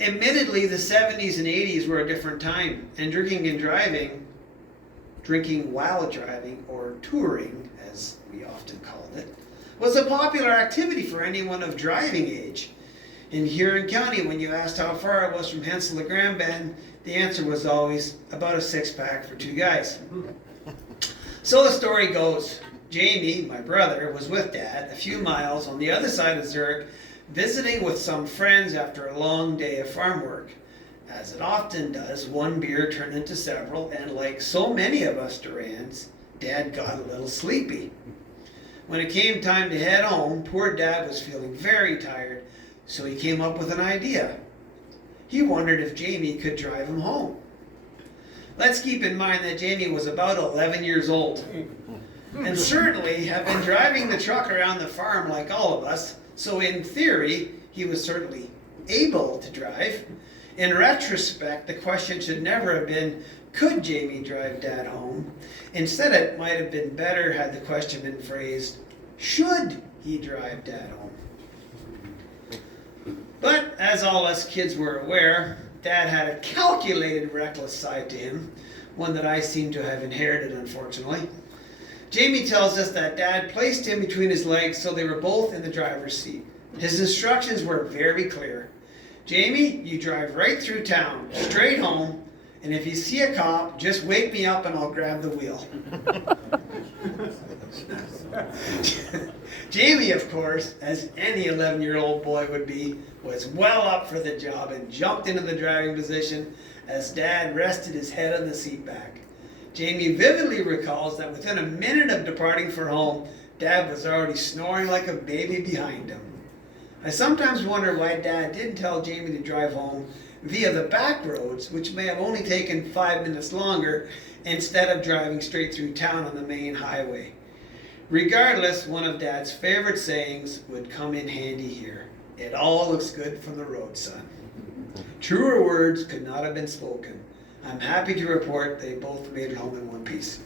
Admittedly, the 70s and 80s were a different time, and drinking while driving, or touring, as we often called it, was a popular activity for anyone of driving age. In Huron County, when you asked how far it was from Hensel to Grand Bend, the answer was always about a six-pack for two guys. So the story goes, Jamie, my brother, was with Dad a few miles on the other side of Zurich, visiting with some friends after a long day of farm work. As it often does, one beer turned into several, and like so many of us Durans, Dad got a little sleepy. When it came time to head home, poor Dad was feeling very tired, so he came up with an idea. He wondered if Jamie could drive him home. Let's keep in mind that Jamie was about 11 years old, and certainly had been driving the truck around the farm like all of us, so in theory, he was certainly able to drive. In retrospect, the question should never have been, could Jamie drive Dad home? Instead, it might have been better had the question been phrased, should he drive Dad home? But as all us kids were aware, Dad had a calculated, reckless side to him, one that I seem to have inherited, unfortunately. Jamie tells us that Dad placed him between his legs so they were both in the driver's seat. His instructions were very clear. Jamie, you drive right through town, straight home, and if you see a cop, just wake me up and I'll grab the wheel. Jamie, of course, as any 11-year-old boy would be, was well up for the job and jumped into the driving position as Dad rested his head on the seat back. Jamie vividly recalls that within a minute of departing for home, Dad was already snoring like a baby behind him. I sometimes wonder why Dad didn't tell Jamie to drive home via the back roads, which may have only taken 5 minutes longer, instead of driving straight through town on the main highway. Regardless, one of Dad's favorite sayings would come in handy here. It all looks good from the road, son. Truer words could not have been spoken. I'm happy to report they both made it home in one piece.